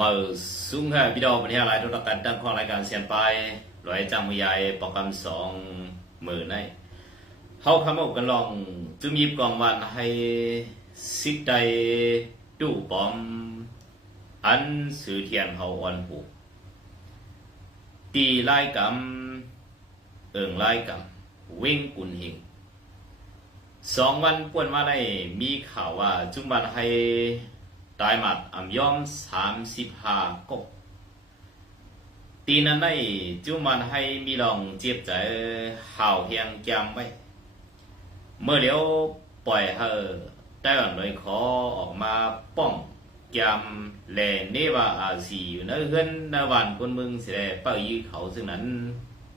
มาสูงแค่พี่ดอกประเทศอะไรทุกการตั้งข้อรายการเสียนไปร้อยจังมยายปกำสองหมื่นในเขาคำบอกกันลองจุมยิบกองวันให้สิกใดตู้ปอม อันสื่อเทียนเขาอ่อนผูกตีไล่กำเอิงไล่กำวิ่งกุนหิงสองวันป่วนมาได้มีข่าวว่าจุมวันให้ ตายมัดอ่ำย่อมสามสิบห้ากกตีนั้นในจุมันให้มีลองเจ็บใจห่าวเฮียงแกมไว้ เมื่อเดี๋ยวปล่อยเฮอได้ก่อนเลยขอออกมาป้องแกมแลเนว่าอาสีอยู่ในเฮือนในวันคนเมืองเสียเป้ายีเขาซึ่งนั้น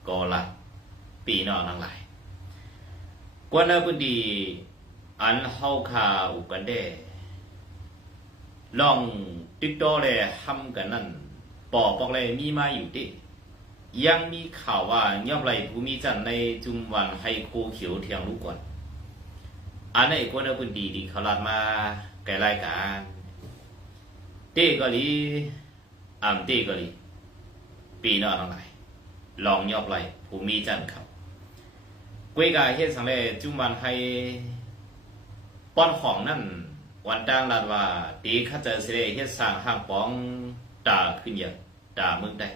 ก็ละปีนอกทั้งหลายกวนเอาพื้นดีอันเฮาคาอุกันเด้ ลองติดต่อเลยทำกันนั่นปอปอกเลยมีมาอยู่ดิยังมีข่าวว่าย่อมไรภูมิจันในจุมวันให้โคเขียวเทียงลูกก่อนอันนี้คนเอาคนดีดีเขาลาดมาแกรายการเต้ก็ลีอ่ำเต้ก็ลีปีนอทั้งหลายลองย่อมไรภูมิจันครับกวยกาเฮ็ดสังเลยจุมวันให้ป้อนของนั่น วันตั้งลาดว่าตีข้าเจอสิเดเฮ็ดสร้างห้างป้องตาขึ้นเยอะตาเมืองได้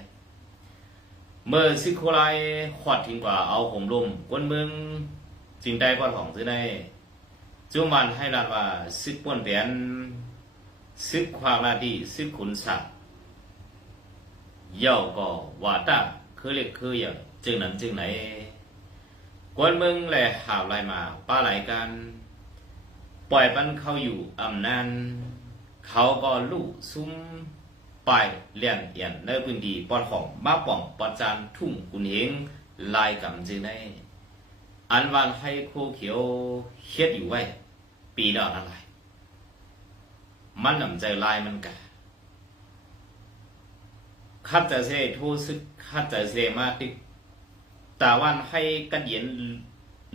เมื่อซิโคไลขวัดทิ้งกว่าเอาห่มลมกวนเมืองจึงได้ป้อนของซื้อได้จุมันให้ลาดว่าซึกป้วนเปลี่ยนซึกความลาดีซึกขุนศักดิ์เย่าก็ว่าตาคือเรียกคืออย่างจึงนั้นจึงไหนกวนเมืองแหละหาบลายมาป้าไหลกัน ปล่อยมันเข้าอยู่อำนาจเขาก็ลู่ซุ้มไปเลี่ยนเอียนในพื้นที่ปอนของมาป่องปอนจานทุ่งกุนเฮงลายกำจึงได้ อันวันให้โคเขียวเฮ็ดอยู่ไว้ ปีดอกอะไรมันนำใจลายมันกะคัดจะเสโทซึกคัดจะเสมาติกแต่วันให้กันเย็น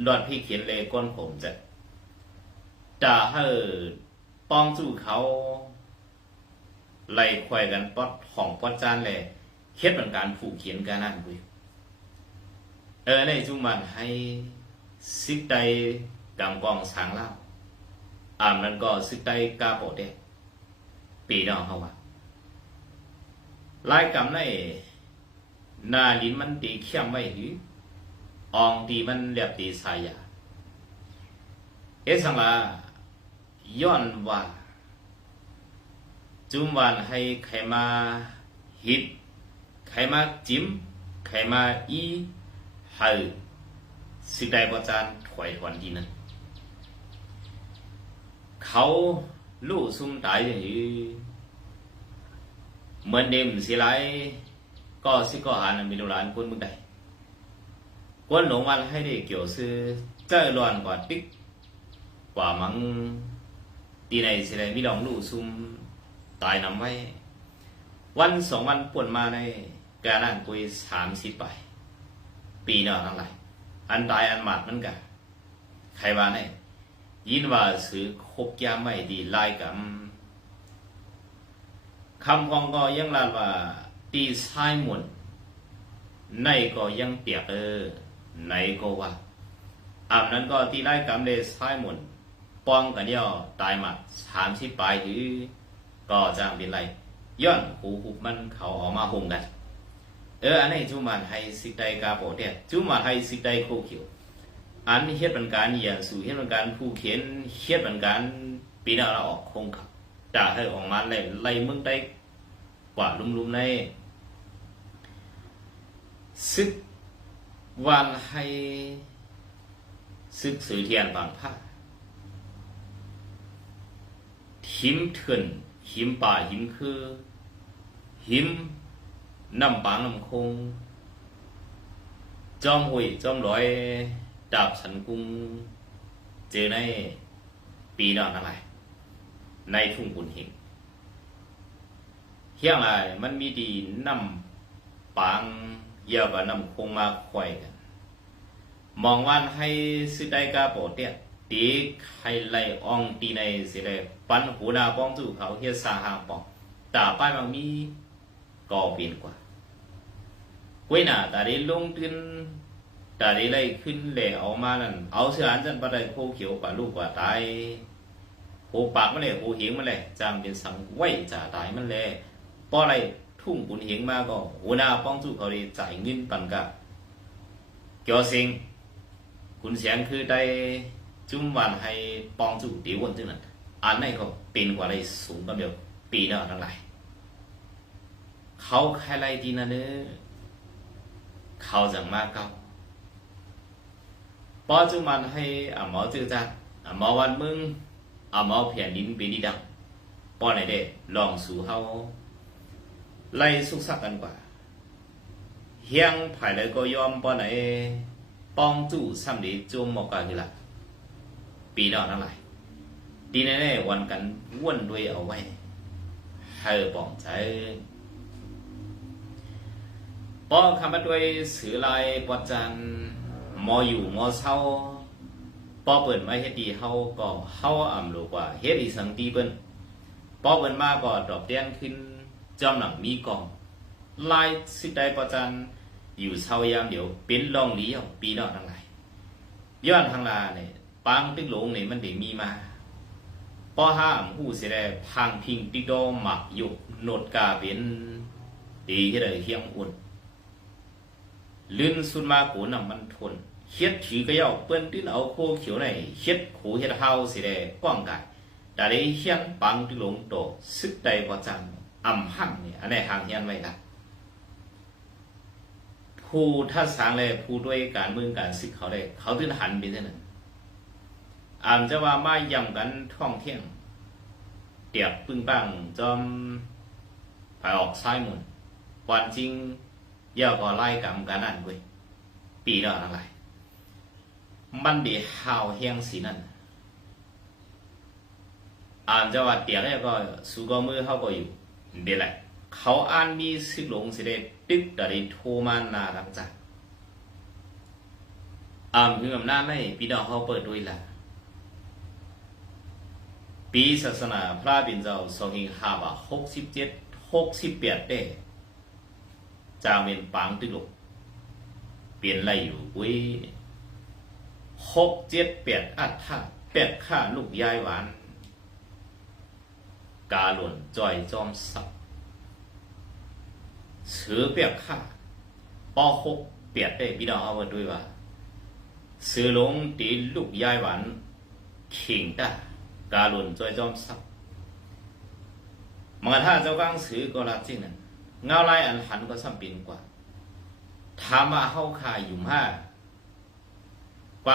หลอดพี่เขียนเลยก้นผมจะ จะให้ป้องสู้เขาไล่ควายกันปอดของปอดจานเลยเฮ็ดเป็นการผูกเขียนกันนั่นคุยเออในจุมันให้ซิกใดกำกองสางเล่าอ่ามันก็ซิกใดกาโปเดปีนองเขาว่าลายกำในนาลิ้นมันตีเขี้ยมไว้หืออองตีมันเรียบตีสายาเอสังลา ย้อนว่าจุมวันให้ใครมาฮิตใครมาจิ้มใครมาอีห้สิได้ประจานถอยหวันดีนั้นเขาลู่ซุ่มตายอย่างนี้เหมือนเดิมสิไรก็สิก็หานมีลูกหลานคนเมืองใดคนหลงวันให้ได้เกี่ยวซื้อเจ้าร้อนกว่าติ๊กกว่ามัง ตีในสิได้มีลองลู่ซุมตายนำไว้ วันสองวันป่วนมาในการนั่งกุยสามสิบไป ปีเนาะทั้งหลายอันตายอันหมัดมันกะใครว่าเนี่ยยินว่าสือคบยาไม่ดีลายกับคำของก็ยังลาดว่าตีซ้ายหมุนในก็ยังเปียกเออในก็ว่าอาบนั้นก็ตีไล่กำเลซ้ายหมุน ป้องกันย่อตายหมัดสามสิบปลายถือก็จ้างเป็นไรย้อนหูหุบมันเขาออกมาห่มกัน เอออันนี้จุมันให้สิกใดกาโปเดียจุมันให้สิกใดโคเขียวอันเฮ็ดเป็นการอย่างสู่เฮ็ดเป็นการผู้เขียนเฮ็ดเป็นการปีหน้าเราออกคงขับจ่าให้ออกมาไล่ไล่มึงได้กว่าลุมๆในซึกวันให้ซึกสื่อเทียนบางภาค หิมเถื่อนหิมป่าหิมคือ หิมน้ำปางน้ำคง จอมหุยจอมร้อย ดาบสันกุง เจอในปีนอนอะไร ในทุ่งกุนหิงเฮียงอะไรมันมีดีน้ำปางเยากับน้ำคงมาควยกัน มองวันให้สิได้กาโปเตียตีใครไล่อองตีในสิเล ปันหูนาป้องจู่เขาเฮียสาหาปองตาป้ายบางมีก็เปลี่ยนกว่าเว้ยน่ะแต่ได้ลงทุนแต่ได้ไล่ขึ้นแหล่ออกมานั่นเอาเสื้ออันจันปะได้โคเขียวกว่าลูกกว่าตายโหปากมันเลยโหเหงมันเลยจางเป็นสังไว้จ่าตายมันเลยเพราะอะไรทุ่งบุญเหงมาก็หัวหน้าป้องสู้เขาได้จ่ายเงินปันกะเกี่ยวสิงคุณเสียงคือได้จุ่มวันให้ป้องสู้ตีวันจึงนั้น อันนี้ก็เป็นกว่าอะได้สูงกันเดียวปีหน้าทั้งหลายเขาใครไรดีนะเนอเขาจังมาเก้าป้อจุมันให้อาหมอจือจัดอาหมอวันมึงอาหมอแผ่นดินเป็นดีดังป้อไหนเด้ลองสู่เฮาไล่สุกสักกันกว่าเฮียงภายเลยก็ยอมป้อไหนป้องจู่ซ้ำดีจุมหมอกกาคือละปีดอกนั่นแหละ ดีแน่ๆวันกันว่นด้วยเอาไว้ให้ปองใจป้อคำว่าด้วยสือลายปอจันมออยู่มอเศร้าป้อเปิดมาเฮ็ดดีเฮาก็เฮาอ่ำโลกว่าเฮ็ดอีสังตีเปิ้นป้อเปิ้นมาก็ดอกเตี้ยนขึ้นจอมหนังมีกองลายสิได้ปอจันอยู่เศร้ายามเดี๋ยวเป็นรองเลี้ยวปีนอกทั้งหลายย้อนทางลาเนี่ยปางตึกหลงเนี่ยมันได้มีมา ป้อห้ามหู้เสียได้พังพิงติโดหมักยกโนดกาเป็นดีที่ได้เฮียงอุ่นลื่นสุดมากูนำมันทนเฮ็ดถือก็ยาเปิ้นติ้นเอาโคเขียวในเฮ็ดขูเฮ็ดเฮาสิได้กว้างกายแต่ได้เฮียนปังติหลงโตซึกใดบ่จังอำหั่นนี่อันนี้ห่างเฮียนไว้ละผู้ถ้าสางเลยผู้ด้วยการเมืองการศึกเขาได้ เขาถึงหันเป็นเท่านั้น อามจะว่ามาย่ำกันท่องเที่ยงเตียบปึ้งปังจอมผายออกซ้ายมุนวันจริงเย่าก็ไล่กรรมกันนั่นเว้ยปีละออะไรมันดีหาวเฮียงสีนั่นอามจะว่าเตียกเนี่ยก็สูก็มือเขาก็อยู่เดี๋ยวแหละเขาอ่านมีสิหลงสิเดตึกแต่ได้โทมานาหลังจากอามคืออำนาจไม่พี่น้อเขาเปิดด้วยแหละ ปีศาสนาพระบินเจ้าทรงหิงหาบะหกสิบเจ็ดหกสิบแปดเด้จางเป็นปางตึกลกเปลี่ยนไรอยู่อุ้ยหกเจ็ดแปดอัดท่าแปดข้าลูกยายหวาน กาหล่นจอยจอมสับเสือเปียกข้าปอหกเปียดได้พี่น้องเอามาด้วยว่าเสือหลงตีลูกยายหวานเข่งได้ กาลุนจอยจอมซับมังกรท่าเจ้าก้างสือก็รักจริงนั่นเงาลายอันหันก็ซ้ำปีนกว่าถามมาเข้าคาอยู่ห้าคว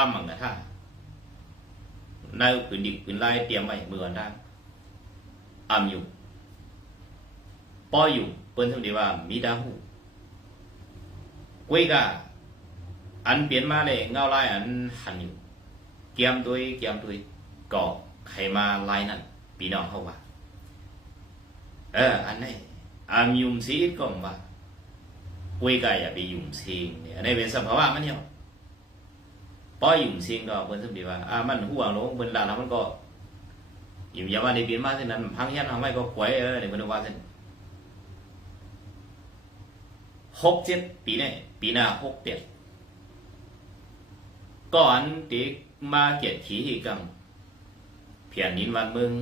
ามมังกรมาลายเงาลายอันหันอยู่เกียมด้วยเกียมด้วยก็ใครมาไล่นั่นปีน้องเขาว่า เออ อันนี้อามยุมซีดก็ว่าคุยกันอย่าไปยุ่มซิงเนี่ยอันนี้เป็นสภาวะมันเนี่ยป้อยุ่มซิงก็เพิ่นสมดีว่าอ่ามันหัวลงเพิ่นลาแล้วมันก็อยู่ยาว่าในปีนมาเส้นนั้นพังยันทำไมก็ขวยเออในเพิ่นว่าเส้นหกเจ็ดปีเนี่ยปีหน้าหกเจ็ดก่อนติมาเกียรติขีหีกัง เพียนนินวันมือง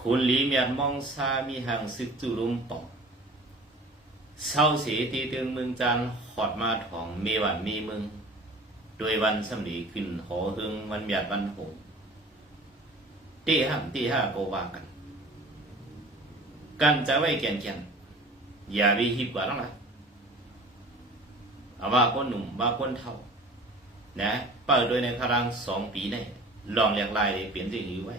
คุณลีเมียนมองซามีหางซึกจุลุมป่องเศร้าสีตีตึงมืองจันหอดมาถองเมวันมีมืองโดยวันสำลีขึ้นหอเฮืองวันหยาดวันหงตีห้ามตีห้าก็ว่ากันกันจะไว้แก่นแก่นอย่าไปหิบกว่าแล้วนะเอาว่าคนหนุ่มว่าคนเท่านะเปิดโดยในพลังสองปีใน ลองเรียกลายเลยเปลี่ยนสิ่งนี้ไว้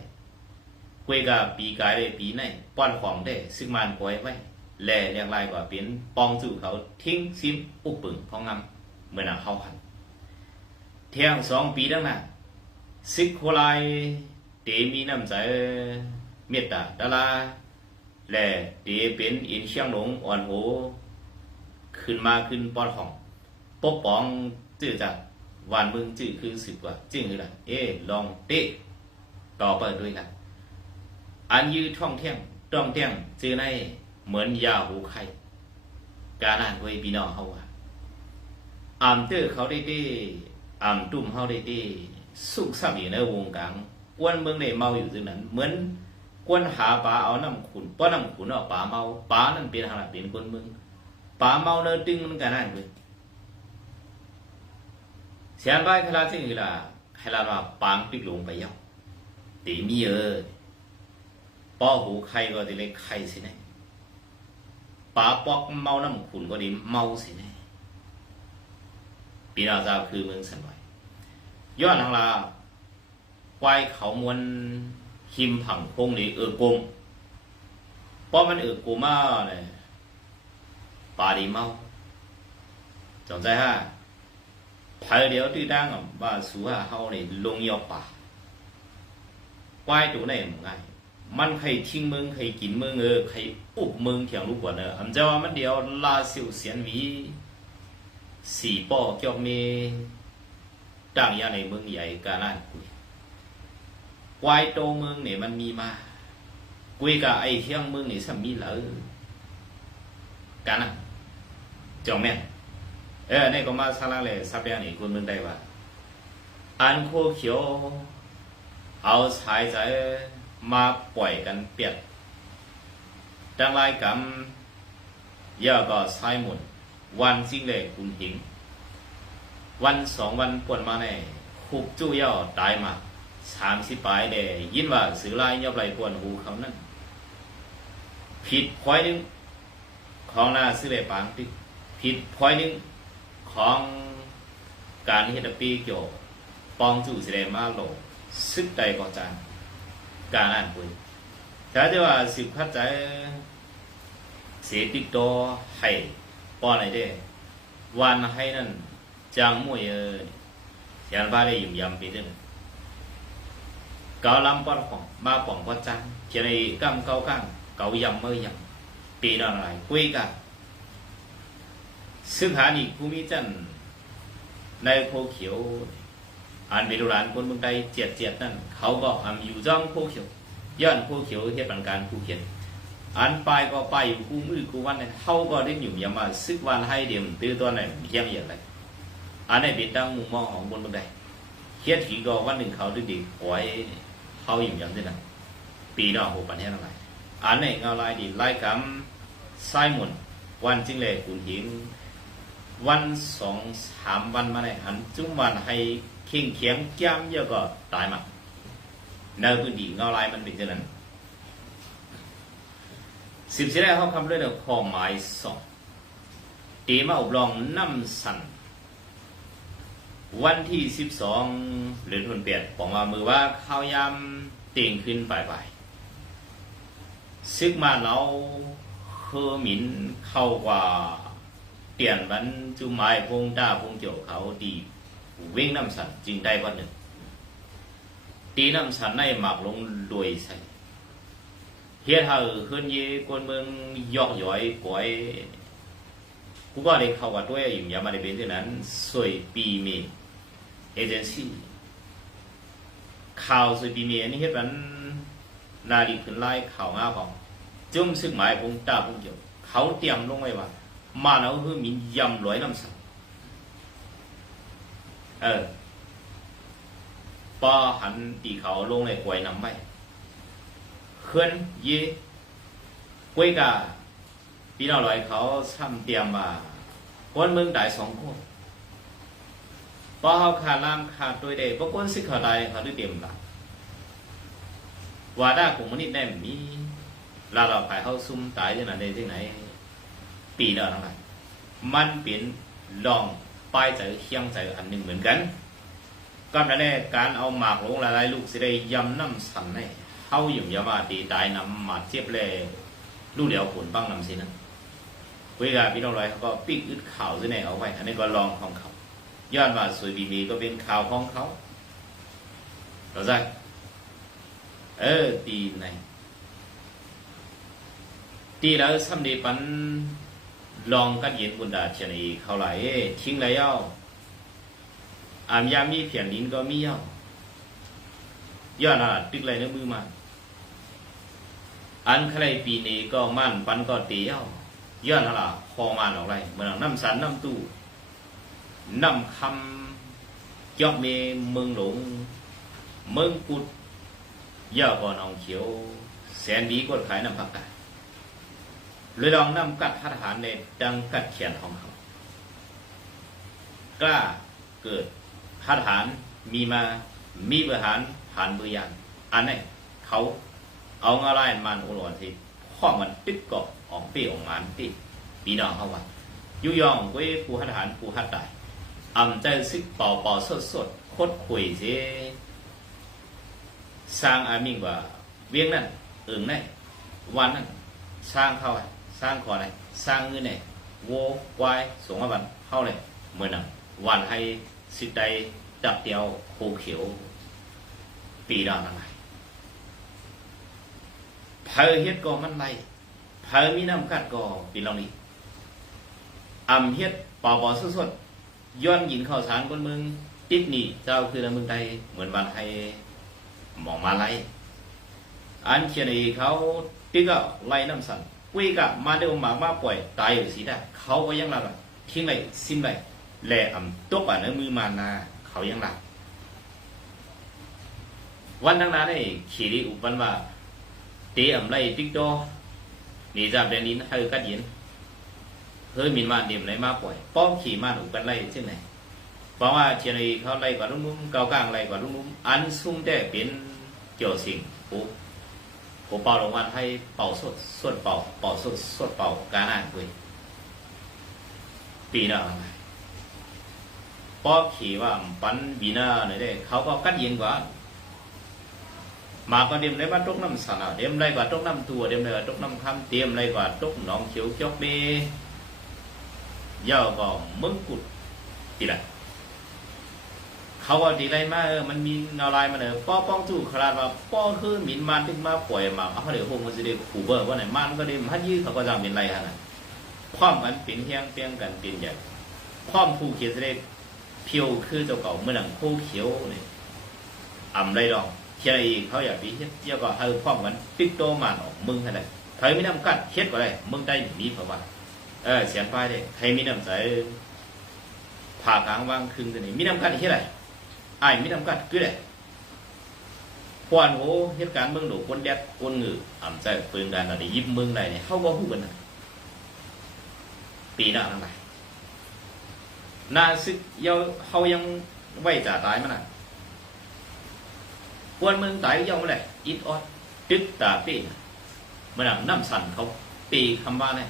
คุยกับปีกายเลยปีในป้อนของได้ซึ่งมันปล่อยไว้แลเรียกลายกว่าเปลี่ยนปองจู่เขาทิ้งซิมอุปปึงพองงำเมื่อนาเข้าพันเที่ยงสองปีดังนั้นซิกโคไลเตมีน้ำใจเมตตาดาราและเตเป็นอินเชียงหลงอ่อนโหขึ้นมาขึ้นป้อนของปกป้องจื้อจาก วันมึงจื้อคือสิบกว่าจริงคืออะเอลองเตะต่อไปด้วยกันอันยืดท่องเที่ยงต้องเตียงจื้อในเหมือนยาหูไข่การอ่านไว้พี่น้องเฮาว่าอามเตอร์เขาได้ดีอามตุ้มเฮาได้ดีสุขสับอยู่ในวงกลางกวนเมืองได้เมาอยู่ตรงนั้น เหมือนกวนหาปลาเอาน้ำขุนป้อน้ำขุนเอาปลาเมาปลานั่นเป็นขนาดเป็นคนเมืองปลาเมาเนื้อตึงมันกันนั่นเว้ย เสียนไปขลาจริงคือล่ะขลาว่าปางปิกลงไปยาวตีมีเออป้อหูใครก็ตีเล็กใครสิเนี่ยปลาปอกเมาน้ำขุนก็ดีเมาสิเนี่ยปีนาซาคือเมืองสันไหวย้อนทางลาควายเขามวนหิมผังพงนี่เอือกลมเพราะมันเอือกลมมาเนี่ยปลาดีเมาจงใจฮะ ภายเดียวที่ดังอะว่าสูฮะเฮานี่ลงยอป่าควายตัวไหนมึงไงมันใครทิ้งมึงใครกินมึงเออใครอุบมึงเถียงลูกกว่าเนอะอำเจ้าว่ามันเดียวลาสิวเสียนหวีสี่ป้อเกี่ยวมีต่างอย่างในเมืองใหญ่กาลานกุยควายโตเมืองเนี่ยมันมีมากุยกับไอ้เที่ยงเมืองนี่สัมมีเหลอกันนะจองแม่น เออในก็มาสาระเลยสับอย่างนี้คุณมืองได้ว่าอันโคเขียวเอาชายใจมาปล่อยกันเปียกดังไรกำเยอะก็ใช้หมด วันจริงเลยคุณหิง วันสองวันปวนมาในคุกจู้ย่อตายมาสามสิบปลายเดยินว่าสือลายยอบไหลปวนหูเขานั่นผิดพอยหนึงของหน้าซื้อเลยปางติผิดพอยหนึง ของการเฮดปีเกี่ยวปองจู่สิเดมาโลซึกใดก่อจานการอ่านปุยแต่ที่ว่าสิบขัดใจเสียติดตัวให้ปออะไรเด้วันให้นั่นจางมวยเออยันบ้าได้ยุ่มยำไปเรื่องเกาลำปอนของมาป่องก็จังเจในกำเกากังเกายำเมื่อยำปีนั่นอะไรคุยกัน ซึ่งหานี่กูมีจันในโพเขียวอันเป็นรานคนเมืองใดเจียดเจียดนั่นเขาก็ทำอยู่จ้องโพเขียวย้อนโพเขียวเฮ็ดบันการผู้เขียนอันไปก็ไปอยู่กูมือกูวันเนี่ยเขาก็ได้อยู่ยามาซึกวันให้เดียมตื้อตัวไหนเยี่ยมอย่างไรอันนี้เป็นตั้งมุมมองของคนบนใดเฮียถีก็วันหนึ่งเขาดื้อดีไว้เขาอยู่ย่างนี้นะปีนอหกปันแค่อะไรอันนี้เงาลายดีไล่กำไส้หมุนวันจริงเลยคุณหิง วันสองสามวันมาในหันจุ้มวันให้เข่งเขียงแก้มเยอะก็ตายมาในพื้นที่เงาลายมันเป็นเช่นนั้นสิบสี่ได้เขาคำเรื่องข้อหมายสองตีมาอบรองน้ำสันวันที่สิบสองหรือทุนเปลี่ยนบอกมามือว่าข้าวยำเต่งขึ้นไปไปซึกมาเราเคอหมินเข้ากว่า เตียนบันจุไม้พงด้าพงเจียวเขาดีเว้งน้ำสันจึงได้วันหนึ่งตีน้ำสันในหมากลงรวยใส่ hiện hờ hơn như quân mương dọc dõi của cú qua đây khâu qua tôi dùng nhà mà để biến thế นั้นสวยปีเมเอเจนซี่ข่าวสวยปีเมนี่เฮ็ดมันนาดีขึ้นไล่ข่าวง่าของจุ่มซึ่งหมายผมตาผมเดียวเขาเตรียมลงไว้ว่า มาแล้วคือมียำร้อยน้ำสังเออปอหันตีเขาลงเลยกวยน้ำไว้เคลื่อนยี่กวยกาพี่น้องลอยเขาทำเตรียมมาคนเมืองได้สองคนพอเขาขาดลามขาดตัวเดพวกคนสิขาได้เขาด้วยเตรียมละว่าได้ของมันนี่ได้มีลาเราไปเขาซุ่มตายที่ไหนได้ที่ไหน ปีเดียวทั้งหลายมันเป็นลองป้ายใจเคียงใจอันหนึ่งเหมือนกันก็นั่นแหละการเอาหมากลงหลายๆลูกสิได้ยำน้ำสันในเข้าอยู่ยามาตีตายนำหมาดเทียบเลยลูกเดียวผลบ้างนำสินะเวลาพี่น้องร้อยเขาก็ปิ๊กอึดข่าวสิไหนเอาไว้อันนี้ก็ลองของเขาย้อนมาสวยบีมีก็เป็นข่าวของเขาเราใจเออตีไหนตีแล้วสำเร็จปัน ลองกันเย็นบุญดาเชนีเขาไหลทิ้งไรเย้าอามยามีเพียงลิ้นก็มีเย้าย้อนอะตึกไรในมือมาอันใครปีนี้ก็มั่นปันก็เตี้ยวย้อนละคอมันออกไรเหมือนน้ำสันน้ำตู้น้ำคำยอกเมเมืองหลงเมืองกุดย่าก่อนองเขียว แสนดีกดขายน้ำผักกาด เลยลองนำกัดทหารในดังกัดเขียนของเขากล้าเกิดทหารมีมามีบริหารผ่านมือยานอันไหนเขาเอางอะไรมันอุลวนทีข้อมันตึกเกาะออกปีออกงานปีปีนองเขาว่ายุยองเว้ยผู้ทหารผู้ฮัดได้อำใจซึกเป่าเป่าสดสดโคตรคุยเสียสร้างอามิงว่า เวียงนั่นเอิงนั่นวันนั้นสร้างเขาอะ สร้างขออะไรสร้างเงินไหนวัวควายสงฆ์บันเข้าเลยเมื่อนั้นวันให้สิได้จับเดียวโคเขียวปีดอนอะไรเพอเฮ็ดก็มันไรเพอมีน้ำกัดก็ปีเหล่านี้อำเฮ็ดปอปอสุดๆย้อนยินข้าวสารคนมืองติดนี่เจ้าคือละเมืองใดเหมือนวันไทยหมองมาไลอันเขียนอีเขาติ๊กก็ไล่น้ำสั่น กุยก็มาเดียวหมามาปล่อยตายอยู่สิได้เขาก็ยังรักทิ้งไรซิมไรแหล่อำตกอะเนื้อมือมานาเขายังรักวันทั้งนั้นไอ้ขี่ดิอุปันว่าเตะอำไรติ๊กโตนี่จะเป็นลิ้นให้กัดยินเฮ้ยมินมาเดียมไรมาปล่อยป้อมขี่มาอุปันไรเช่นไหนเพราะว่าเชียร์เขาไล่กว่ารุ่มๆเกากลางไล่กว่ารุ่มๆอันซุ่มได้เป็นเกี่ยวสิ่งปุ๊บ ผมเป่าลงวันให้เป่าสดส่วนเป่าเป่าสดส่วนเป่าการน้าคุยปีหน่ะป้อขี่ว่าปันบีน่าหน่อยได้เขาก็กัดเย็นกว่ามาก็เดิมได้บ้านตกน้ำสาเดิมได้กว่าตกน้ำตัวเดิมได้กว่าตกน้ำคำเตรียมได้กว่าตกน้องเขียวจอกเมย์ย่อก็มึงกุดตีละ ขาดีไรมาเออมันมีเงาลายมาเนอป้อป้องจู่ขนาดว่าป้อคือหมินมันถึงมาป่วยมาเขาเดี๋ยวคงมันจะได้ขู่เบอร์ว่าไหนมันก็ได้มันยื้อเขาก็จะเป็นไรฮะนะพร้อมกันเป็นเฮียงเปียงกันเป็นใหญ่พร้อมผู้เขียนจะได้เพียวคือเจ้าเก่าเมื่อหนังผู้เขียวเนี่ยอ่ำไรดอกเขียนอะไรอีกเขาอยากดีเฮ็ดเยอะก็ให้พร้อมกันติ๊กโตมันออกมึงให้ได้ใครไม่นำกัดเฮ็ดก็ได้มึงได้มีเพราะว่าเออเสียนไปได้ใครมีน้ำใจผ่ากลางวางครึ่งตัวนี้มีน้ำกัดเฮ็ดอะไร ai mới nắm cắt cứ để quan hố hết cán mương đổ quân đét quân ngự ẩm chạy phương đàn là để giúp mương này này không có hú vấn này ปีหน้าทั้งหลายนาซึกเยาเขายังไหวจ่าตายมันน่ะควนเมืองตายยังไม่ได้อิดออดตึกตาปีน่ะมันน่ะน้ำสั่นเขาปีคำว่าเนี่ย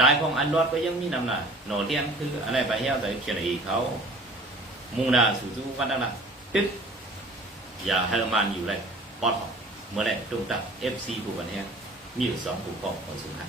ตายของอันรอดก็ยังมีน้ำหน่ะโหนเทียนคืออะไรไปเหี้ยวแต่เขียนอีกเขา มูนาสูจูวันนั้นนะติดอย่าให้มันอยู่เลยปอดเมื่อไรตรงตัดเอฟซีผู้กันแห้งมีอยู่สองผู้กองของสุนทร